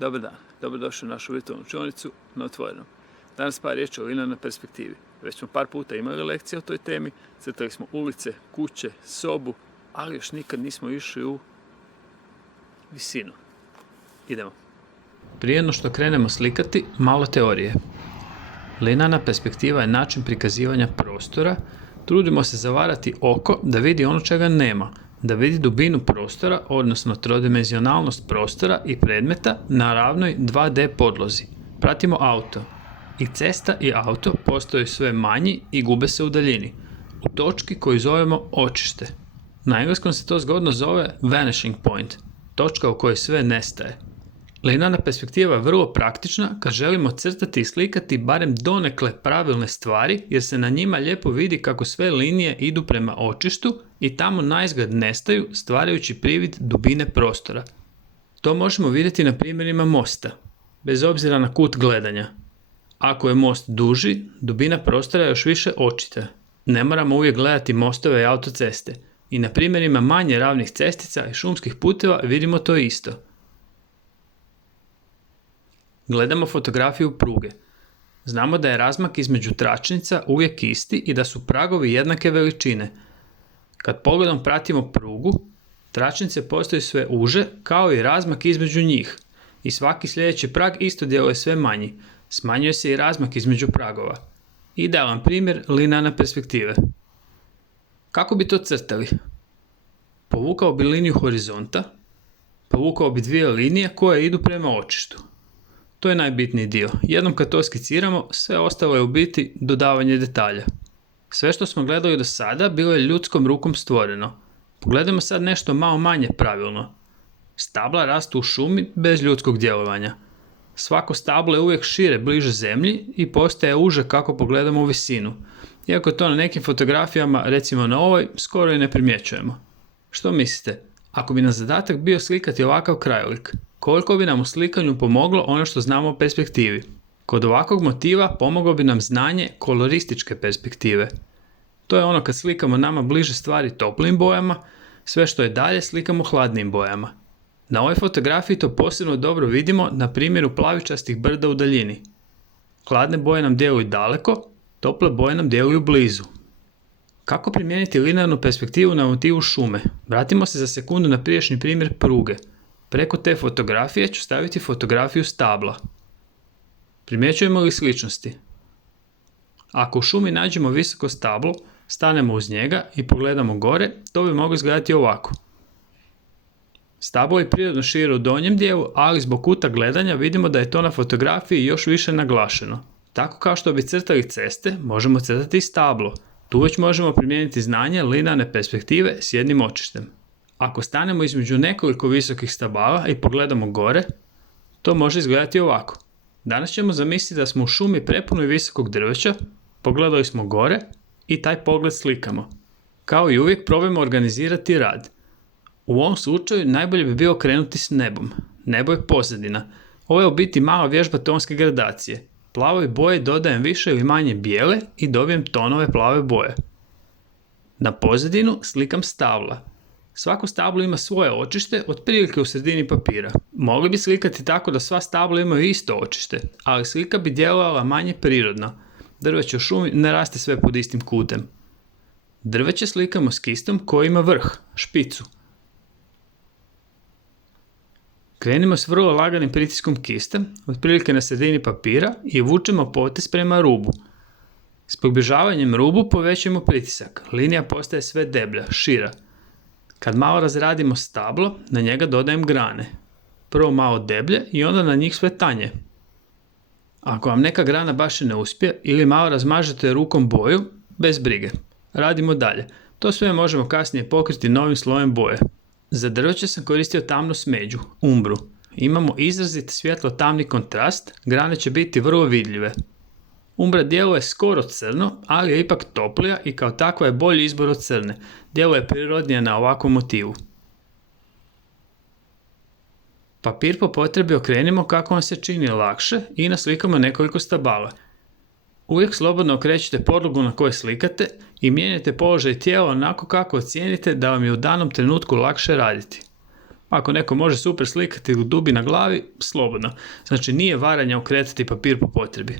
Dobar dan, dobrodošli u našu virtualnu učionicu na otvorenom. Danas par riječi o linearnoj perspektivi. Već smo par puta imali lekcije o toj temi, crtali smo ulice, kuće, sobu, ali još nikad nismo išli u visinu. Idemo. Prije no što krenemo slikati, malo teorije. Linearna perspektiva je način prikazivanja prostora. Trudimo se zavarati oko da vidi ono čega nema, da vidi dubinu prostora, odnosno trodimenzionalnost prostora i predmeta na ravnoj 2D podlozi. Pratimo auto. I cesta i auto postaju sve manji i gube se u daljini, u točki koju zovemo očište. Na engleskom se to zgodno zove vanishing point, točka u kojoj sve nestaje. Linearna perspektiva je vrlo praktična kad želimo crtati i slikati barem donekle pravilne stvari, jer se na njima lijepo vidi kako sve linije idu prema očištu i tamo naizgled nestaju, stvarajući privid dubine prostora. To možemo vidjeti na primjerima mosta, bez obzira na kut gledanja. Ako je most duži, dubina prostora je još više očita. Ne moramo uvijek gledati mostove i autoceste. I na primjerima manje ravnih cestica i šumskih puteva vidimo to isto. Gledamo fotografiju pruge. Znamo da je razmak između tračnica uvijek isti i da su pragovi jednake veličine. Kad pogledom pratimo prugu, tračnice postaju sve uže kao i razmak između njih. I svaki sljedeći prag isto djeluje sve manji. Smanjuje se i razmak između pragova. Idealan primjer linearne perspektive. Kako bi to crtali? Povukao bi liniju horizonta, povukao bi dvije linije koje idu prema očištu. To je najbitniji dio. Jednom kad to skiciramo, sve ostalo je u biti dodavanje detalja. Sve što smo gledali do sada bilo je ljudskom rukom stvoreno. Pogledajmo sad nešto malo manje pravilno. Stabla rastu u šumi bez ljudskog djelovanja. Svako stablo je uvijek šire bliže zemlji i postaje uže kako pogledamo u visinu. Iako to na nekim fotografijama, recimo na ovoj, skoro i ne primjećujemo. Što mislite? Ako bi nam zadatak bio slikati ovakav krajolik, koliko bi nam u slikanju pomoglo ono što znamo o perspektivi? Kod ovakvog motiva pomoglo bi nam znanje kolorističke perspektive. To je ono kad slikamo nama bliže stvari toplim bojama, sve što je dalje slikamo hladnim bojama. Na ovoj fotografiji to posebno dobro vidimo na primjeru plavičastih brda u daljini. Hladne boje nam djeluju daleko, tople boje nam djeluju blizu. Kako primijeniti linearnu perspektivu na motivu šume? Vratimo se za sekundu na prijašnji primjer pruge. Preko te fotografije ću staviti fotografiju stabla. Primjećujemo li sličnosti? Ako u šumi nađemo visoko stablo, stanemo uz njega i pogledamo gore, to bi moglo izgledati ovako. Stablo je prirodno šire u donjem dijelu, ali zbog kuta gledanja vidimo da je to na fotografiji još više naglašeno. Tako kao što bi crtali ceste, možemo crtati i stablo. Tu već možemo primijeniti znanje linearne perspektive s jednim očištem. Ako stanemo između nekoliko visokih stabala i pogledamo gore, to može izgledati ovako. Danas ćemo zamisliti da smo u šumi prepunoj visokog drveća, pogledali smo gore i taj pogled slikamo. Kao i uvijek probajmo organizirati rad. U ovom slučaju najbolje bi bilo krenuti s nebom. Nebo je pozadina. Ovo je u biti mala vježba tonske gradacije. Plavoj boji dodajem više ili manje bijele i dobijem tonove plave boje. Na pozadinu slikam stabla. Svako stablo ima svoje očište, otprilike u sredini papira. Mogli bi slikati tako da sva stabla imaju isto očište, ali slika bi djelovala manje prirodno. Drveće u šumi ne raste sve pod istim kutem. Drveće slikamo s kistom koji ima vrh, špicu. Krenimo s vrlo laganim pritiskom kiste, otprilike na sredini papira i vučemo potez prema rubu. S približavanjem rubu povećamo pritisak, linija postaje sve deblja, šira. Kad malo razradimo stablo, na njega dodajem grane. Prvo malo deblje i onda na njih sve tanje. Ako vam neka grana baš i ne uspije ili malo razmažete rukom boju, bez brige. Radimo dalje. To sve možemo kasnije pokriti novim slojem boje. Za drveće sam koristio tamnu smeđu, umbru. Imamo izrazit svjetlo-tamni kontrast, grane će biti vrlo vidljive. Umbra djeluje skoro crno, ali je ipak toplija i kao takva je bolji izbor od crne. Djeluje prirodnije na ovakvom motivu. Papir po potrebi okrenimo kako vam se čini lakše i naslikamo nekoliko stabala. Uvijek slobodno okrećite podlogu na kojoj slikate i mijenjajte položaj tijela onako kako ocijenite da vam je u danom trenutku lakše raditi. Ako neko može super slikati u dubi na glavi, slobodno. Znači nije varanje okretati papir po potrebi.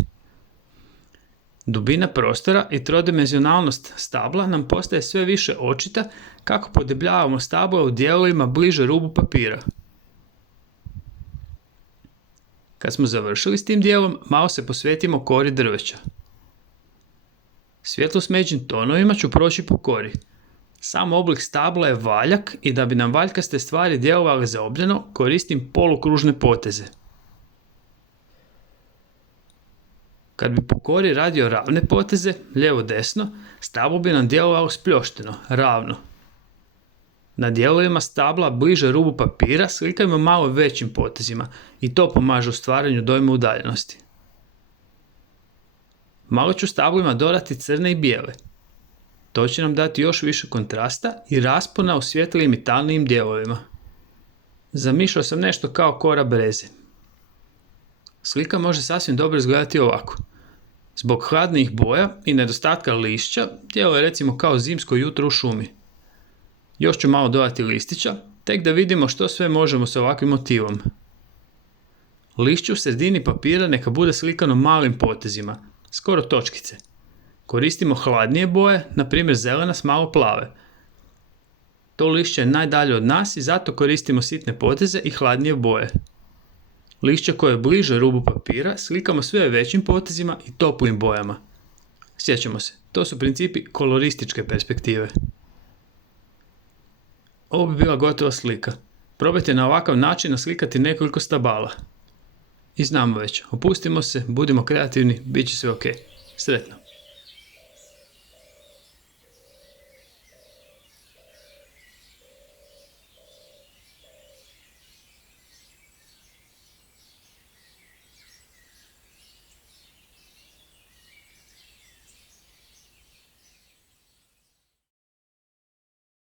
Dubina prostora i trodimenzionalnost stabla nam postaje sve više očita kako podebljavamo stabla u dijelovima bliže rubu papira. Kad smo završili s tim dijelom, malo se posvetimo kori drveća. Svjetlo smeđim tonovima ću proći po kori. Sam oblik stabla je valjak i da bi nam valjkaste stvari djelovale zaobljeno, koristim polukružne poteze. Kad bi po kori radio ravne poteze, lijevo-desno, stablo bi nam djelovalo spljošteno, ravno. Na dijelovima stabla bliže rubu papira slikajmo malo većim potezima i to pomaže u stvaranju dojma udaljenosti. Malo ću stablima dodati crne i bijele. To će nam dati još više kontrasta i raspona u svjetlijim i tamnijim dijelovima. Zamišljao sam nešto kao kora breze. Slika može sasvim dobro izgledati ovako. Zbog hladnijih boja i nedostatka lišća, tijelo je recimo kao zimsko jutro u šumi. Još ću malo dodati listića, tek da vidimo što sve možemo s ovakvim motivom. Lišće u sredini papira neka bude slikano malim potezima, skoro točkice. Koristimo hladnije boje, na primjer zelena s malo plave. To lišće je najdalje od nas i zato koristimo sitne poteze i hladnije boje. Lišće koje je bliže rubu papira slikamo sve većim potezima i toplim bojama. Sjećamo se, to su principi kolorističke perspektive. Ovo bi bila gotova slika. Probajte na ovakav način naslikati nekoliko stabala. I znamo već, opustimo se, budimo kreativni, bit će sve ok. Sretno!